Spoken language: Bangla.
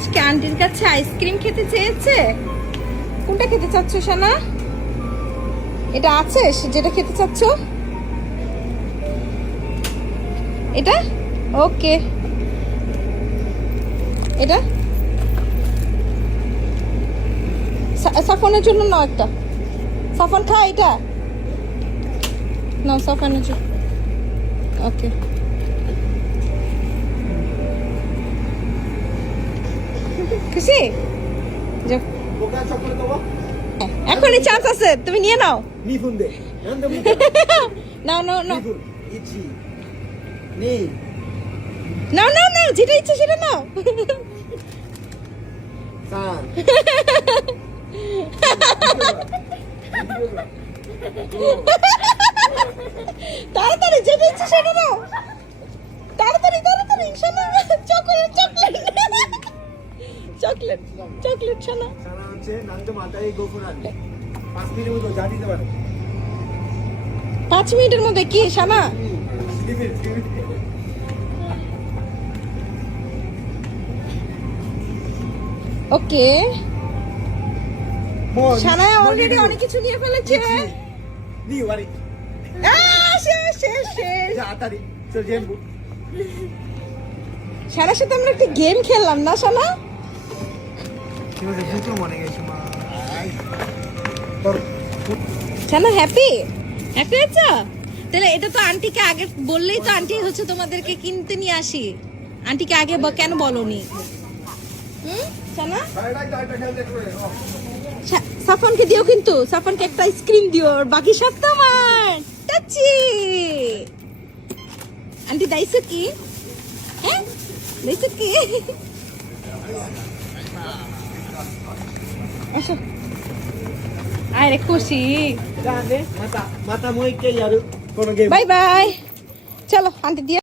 আজকে আন্টির কাছে আইসক্রিম খেতে চেয়েছে। কোনটা খেতে চাচ্ছ সোনা? এটা আছে যেটা খেতে চাচ্ছ? এটা ওকে। এটা সাফনের জন্য নাও একটা। সাফন খা এটা নাও সাফনের জন্য। ওকে খুশি? যাও এখনই চান্স আছে, তুমি নিয়ে নাও। নাও নাও নাও নাও নাও নাও, যেটা ইচ্ছে সেটা নাও। তাড়াতাড়ি যেটা ইচ্ছে সেটা নাও, তাড়াতাড়ি তাড়াতাড়ি। শোনা চকলেট চকলেট চকলেট চকলেট শোনা। 5 মিনিটের মধ্যে কি শানা? ওকে শানা অলরেডি অনেক কিছু নিয়ে ফেলেছে। শানার সাথে আমরা একটা গেম খেললাম না শানা? শানা হ্যাপি হ্যাপি হয়েছে? তাহলে এটা তো আন্টিকে আগে বললেই তো আন্টি হচ্ছে তোমাদেরকে কিনতে নিয়ে আসি। আন্টিকে আগে কেন বলনি? শানা সাফনকে দিও, কিন্তু সাফনকে একটা আইসক্রিম দিও, আর বাকি সব তোমার। টাচি আন্টি দাইছো কি? হ্যাঁ দাইছো কি? আসো আরে খুশি। বাই বাই, চলো আন্টি দিয়ে